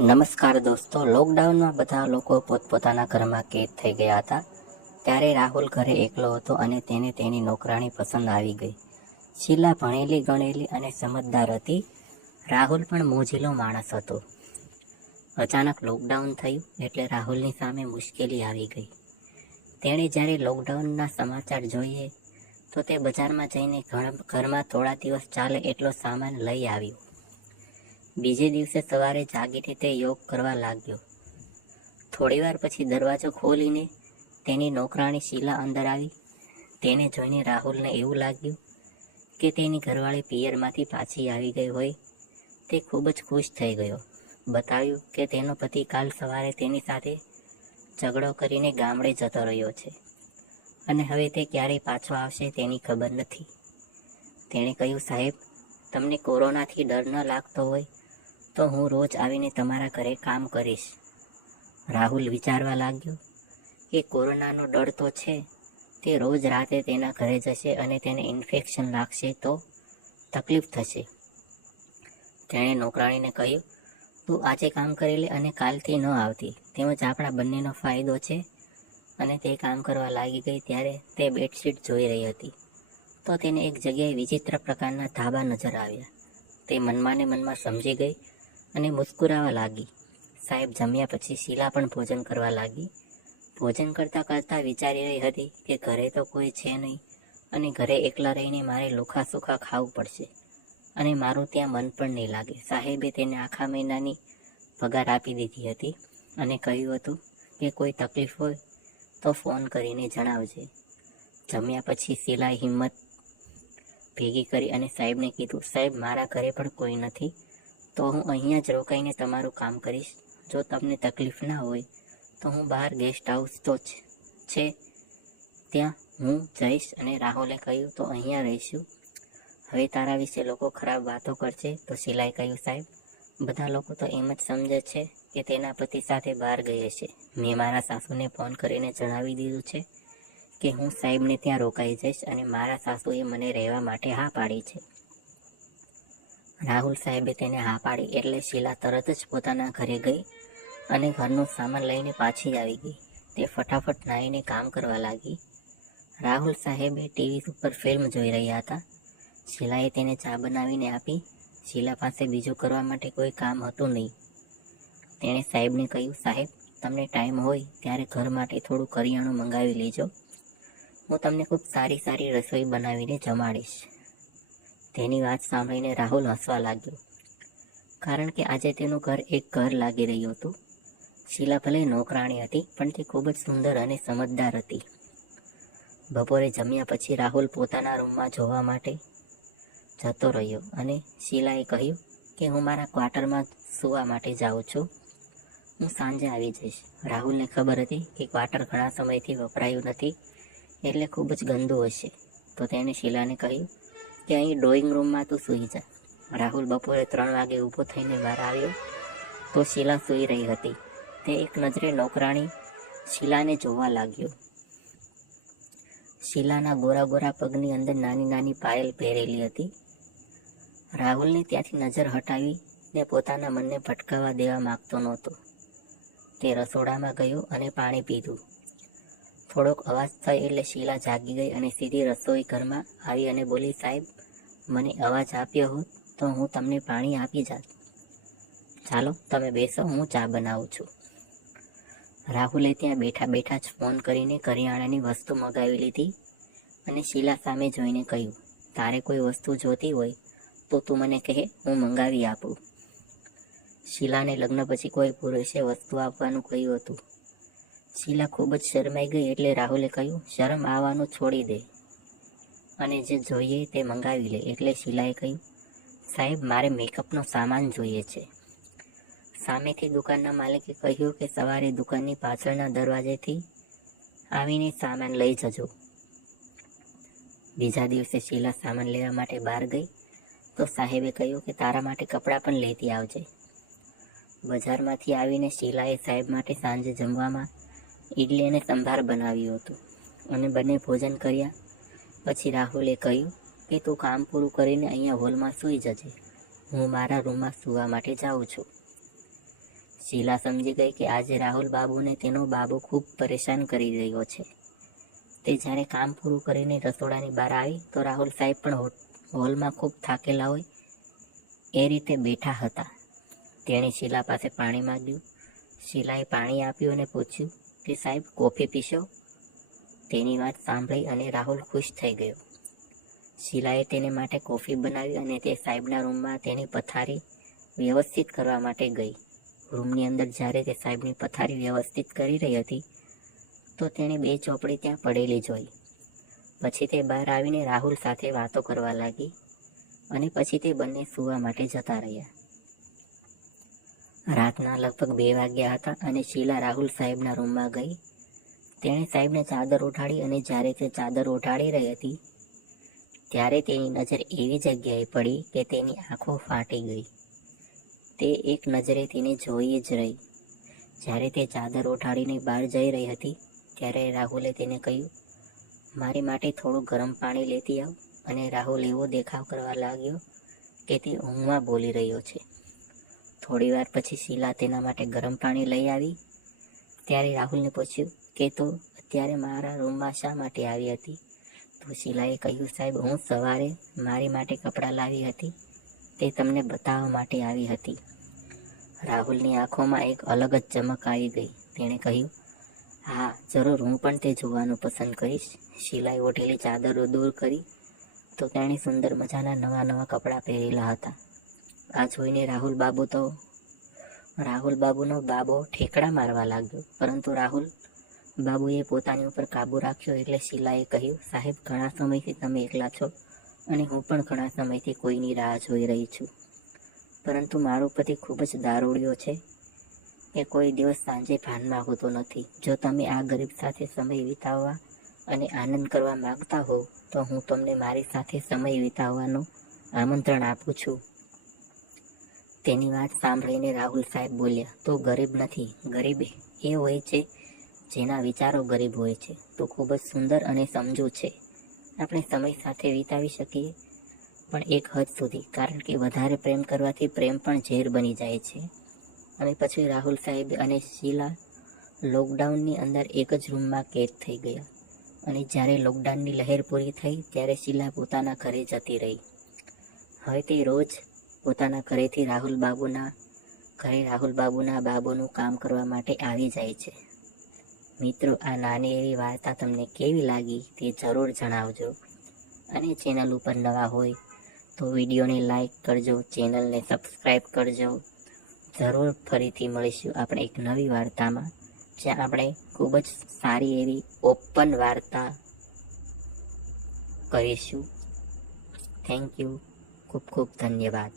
નમસ્કાર દોસ્તો, લોકડાઉનમાં બધા લોકો પોતપોતાના ઘરમાં કેદ થઈ ગયા હતા. ત્યારે રાહુલ ઘરે એકલો હતો અને તેને તેની નોકરાણી પસંદ આવી ગઈ. શીલા ભણેલી ગણેલી અને સમજદાર હતી. રાહુલ પણ મોજીલો માણસ હતો. અચાનક લોકડાઉન થયું એટલે રાહુલની સામે મુશ્કેલી આવી ગઈ. તેણે જ્યારે લોકડાઉનના સમાચાર જોઈએ તો તે બજારમાં જઈને ઘરમાં થોડા દિવસ ચાલે એટલો સામાન લઈ આવ્યો. બીજે દિવસે સવારે જાગીને તે યોગ કરવા લાગ્યો. થોડીવાર પછી દરવાજો ખોલીને તેની નોકરાણી શીલા અંદર આવી. તેને જોઈને રાહુલને એવું લાગ્યું કે તેની ઘરવાળી પિયરમાંથી પાછી આવી ગઈ હોય. તે ખૂબ જ ખુશ થઈ ગયો. બતાવ્યું કે તેનો પતિ કાલ સવારે તેની સાથે ઝઘડો કરીને ગામડે જતો રહ્યો છે અને હવે તે ક્યારે પાછો આવશે તેની ખબર નથી. તેણે કહ્યું, સાહેબ, તમને કોરોનાથી ડર ન લાગતો હોય તો હું રોજ આવીને તમારા ઘરે કામ કરીશ. રાહુલ વિચારવા લાગ્યો કે કોરોનાનો ડર તો છે, તે રોજ રાતે તેના ઘરે જશે અને તેને ઇન્ફેક્શન લાગશે તો તકલીફ થશે. તેણે નોકરાણીને કહ્યું, તું આજે કામ કરી લે અને કાલથી ન આવતી, તેમજ આપણા બંનેનો ફાયદો છે. અને તે કામ કરવા લાગી ગઈ ત્યારે તે બેડશીટ જોઈ રહી હતી તો તેને એક જગ્યાએ વિચિત્ર પ્રકારના ધાબા નજર આવ્યા. તે મનમાં ને મનમાં સમજી ગઈ અને મુસ્કુરાવા લાગી. સાહેબ જમ્યા પછી શીલા પણ ભોજન કરવા લાગી. ભોજન કરતાં કરતાં વિચારી રહી હતી કે ઘરે તો કોઈ છે નહીં અને ઘરે એકલા રહીને મારે લુખા સુખા ખાવું પડશે અને મારું ત્યાં મન પણ નહીં લાગે. સાહેબે તેને આખા મહિનાની પગાર આપી દીધી હતી અને કહ્યું હતું કે કોઈ તકલીફ હોય તો ફોન કરીને જણાવજે. જમ્યા પછી શીલાએ હિંમત ભેગી કરી અને સાહેબને કીધું, સાહેબ, મારા ઘરે પણ કોઈ નથી તો હું અહીંયા જ રોકાઈને તમારું કામ કરીશ. જો તમને તકલીફ ના હોય તો હું બહાર ગેસ્ટ હાઉસ તો છે ત્યાં હું જઈશ. અને રાહુલે કહ્યું, તો અહીંયા રહીશું. હવે તારા વિશે લોકો ખરાબ વાતો કરશે. તો શીલાએ કહ્યું, સાહેબ, બધા લોકો તો એમ જ સમજે છે કે તેના પતિ સાથે બહાર ગઈ હશે. મેં મારા સાસુને ફોન કરીને જણાવી દીધું છે કે હું સાહેબને ત્યાં રોકાઈ જઈશ અને મારા સાસુએ મને રહેવા માટે હા પાડી છે. રાહુલ સાહેબે તેને હા પાડી એટલે શીલા તરત જ પોતાના ઘરે ગઈ અને ઘરનું સામાન લઈને પાછી આવી ગઈ. તે ફટાફટ નાહીને કામ કરવા લાગી. રાહુલ સાહેબે ટીવી ઉપર ફિલ્મ જોઈ રહ્યા હતા. શીલાએ તેને ચા બનાવીને આપી. શીલા પાસે બીજું કરવા માટે કોઈ કામ હતું નહીં. તેણે સાહેબને કહ્યું, સાહેબ, તમને ટાઈમ હોય ત્યારે ઘર માટે થોડું કરિયાણું મંગાવી લેજો. હું તમને ખૂબ સારી સારી રસોઈ બનાવીને જમાડીશ. તેની વાત સાંભળીને રાહુલ હસવા લાગ્યો, કારણ કે આજે તેનું ઘર એક ઘર લાગી રહ્યું હતું. શીલા ભલે નોકરાણી હતી પણ તે ખૂબ જ સુંદર અને સમજદાર હતી. બપોરે જમ્યા પછી રાહુલ પોતાના રૂમમાં જોવા માટે જતો રહ્યો અને શીલાએ કહ્યું કે હું મારા ક્વાર્ટરમાં સૂવા માટે જાઉં છું, હું સાંજે આવી જઈશ. રાહુલને ખબર હતી કે ક્વાર્ટર ઘણા સમયથી વપરાયું નથી એટલે ખૂબ જ ગંદુ હશે. તો તેણે શીલાને કહ્યું કે અહીં ડ્રોઈંગ રૂમમાં તું સૂઈ જા. રાહુલ બપોરે 3 વાગે ઊભો થઈને બહાર આવ્યો તો શીલા સૂઈ રહી હતી. તે એક નજરે નોકરાણી શીલાને જોવા લાગ્યો. શીલાના ગોરા ગોરા પગની અંદર નાની નાની પાયલ પહેરેલી હતી. રાહુલને ત્યાંથી નજર હટાવીને પોતાના મનને ભટકાવા દેવા માંગતો નહોતો. તે રસોડામાં ગયો અને પાણી પીધું. થોડોક અવાજ થયો એટલે શીલા જાગી ગઈ અને સીધી રસોઈ ઘરમાં આવી અને બોલી, સાહેબ, મને અવાજ આપ્યો હોત તો હું તમને પાણી આપી જાત. ચાલો તમે બેસો, હું ચા બનાવું છું. રાહુલે ત્યાં બેઠા બેઠા જ ફોન કરીને કરિયાણાની વસ્તુ મગાવી લીધી અને શીલા સામે જોઈને કહ્યું, તારે કોઈ વસ્તુ જોતી હોય તો તું મને કહે, હું મંગાવી આપું. શીલાને લગ્ન પછી કોઈ પુરુષે વસ્તુ આપવાનું કહ્યું હતું. શીલા ખૂબ જ શરમાઈ ગઈ એટલે રાહુલે કહ્યું, શરમ આવવાનું છોડી દે અને જે જોઈએ તે મંગાવી લે. એટલે શીલાએ કહ્યું, સાહેબ, મારે મેકઅપનો સામાન જોઈએ છે. સામેથી દુકાનના માલિકે કહ્યું કે સવારે દુકાનની પાછળના દરવાજેથી આવીને સામાન લઈ જજો. બીજા દિવસે શીલા સામાન લેવા માટે બહાર ગઈ તો સાહેબે કહ્યું કે તારા માટે કપડાં પણ લેતી આવજે. બજારમાંથી આવીને શીલાએ સાહેબ માટે સાંજે જમવામાં ઈડલી અને સંભાર બનાવ્યું હતું અને બંને ભોજન કર્યા પછી રાહુલે કહ્યું કે તું કામ પૂરું કરીને અહીંયા હોલમાં સૂઈ જજે, હું મારા રૂમમાં સૂવા માટે જાઉં છું. શીલા સમજી ગઈ કે આજે રાહુલ બાબુને તેનો બાબો ખૂબ પરેશાન કરી રહ્યો છે. તે જ્યારે કામ પૂરું કરીને રસોડાની બહાર આવી તો રાહુલ સાહેબ પણ હોલમાં ખૂબ થાકેલા હોય એ રીતે બેઠા હતા. તેણે શીલા પાસે પાણી માંગ્યું. શીલાએ પાણી આપ્યું અને પૂછ્યું કે સાહેબ કોફી પીશો? તેની વાત સાંભળી અને રાહુલ ખુશ થઈ ગયો. શીલાએ તેને માટે કોફી બનાવી અને તે સાહેબના રૂમમાં તેની પથારી વ્યવસ્થિત કરવા માટે ગઈ. રૂમની અંદર જ્યારે તે સાહેબની પથારી વ્યવસ્થિત કરી રહી હતી તો તેણે 2 ચોપડી ત્યાં પડેલી જોઈ. પછી તે બહાર આવીને રાહુલ સાથે વાતો કરવા લાગી અને પછી તે બંને સૂવા માટે જતા રહ્યા. રાતના લગભગ 2 વાગ્યા હતા અને શીલા રાહુલ સાહેબના રૂમમાં ગઈ. તેણે સાહેબને ચાદર ઓઢાડી અને જ્યારે તે ચાદર ઓઢાડી રહી હતી ત્યારે તેની નજર એવી જગ્યાએ પડી કે તેની આંખો ફાટી ગઈ. તે એક નજરે તેને જોઈ જ રહી. જ્યારે તે ચાદર ઓઢાડીને બહાર જઈ રહી હતી ત્યારે રાહુલે તેને કહ્યું, મારી માટે થોડું ગરમ પાણી લેતી આવ. અને રાહુલ એવો દેખાવ કરવા લાગ્યો કે તે ઊંઘમાં બોલી રહ્યો છે. થોડી વાર પછી શીલા તેના માટે ગરમ પાણી લઈ આવી. ત્યારે રાહુલને પૂછ્યું કે તું અત્યારે મારા રૂમમાં શા માટે આવી હતી? તો શીલાએ કહ્યું, સાહેબ હું સવારે મારી માટે કપડાં લાવી હતી, તે તમને બતાવવા માટે આવી હતી. રાહુલની આંખોમાં એક અલગ જ ચમક આવી ગઈ. તેણે કહ્યું, હા જરૂર, હું પણ તે જોવાનું પસંદ કરીશ. શીલાએ ઓઢેલી ચાદરો દૂર કરી તો તેણે સુંદર મજાના નવા કપડાં પહેરેલા હતા. આ જોઈને રાહુલ બાબુનો બાબો ઠેકડા મારવા લાગ્યો. પરંતુ રાહુલ બાબુએ પોતાની ઉપર કાબુ રાખ્યો એટલે શીલાએ કહ્યું, સાહેબ ઘણા સમયથી તમે એકલા છો અને હું પણ ઘણા સમયથી કોઈની રાહ જોઈ રહી છું. પરંતુ મારો પતિ ખૂબ જ દારૂડિયો છે. એ કોઈ દિવસ સાંજે ભાનમાં હોતો નથી. જો તમે આ ગરીબ સાથે સમય વિતાવવા અને આનંદ કરવા માંગતા હો તો હું તમને મારી સાથે સમય વિતાવવાનું આમંત્રણ આપું છું. તેની વાત સાંભળીને રાહુલ સાહેબ બોલ્યા, તો ગરીબ નથી, ગરીબ એ હોય છે જેના વિચારો ગરીબ હોય છે. તો ખૂબ જ સુંદર અને સમજુ છે. આપણે સમય સાથે વિતાવી શકીએ પણ એક હદ સુધી, કારણ કે વધારે પ્રેમ કરવાથી પ્રેમ પણ ઝેર બની જાય છે. અને પછી રાહુલ સાહેબ અને શીલા લોકડાઉનની અંદર એક જ રૂમમાં કેદ થઈ ગયા. અને જ્યારે લોકડાઉનની લહેર પૂરી થઈ ત્યારે શીલા પોતાના ઘરે જતી રહી. હવે તે રોજ પોતાના ઘરેથી રાહુલ બાબુના બાબોનું કામ કરવા માટે આવી જાય છે. મિત્રો, આ નાની એવી વાર્તા તમને કેવી લાગી તે જરૂર જણાવજો. અને ચેનલ ઉપર નવા હોય તો વિડીયોને લાઈક કરજો, ચેનલને સબસ્ક્રાઈબ કરજો. જરૂર ફરીથી મળીશું આપણે એક નવી વાર્તામાં, જ્યાં આપણે ખૂબ જ સારી એવી ઓપન વાર્તા કરીશું. Thank you. ખૂબ ખૂબ ધન્યવાદ.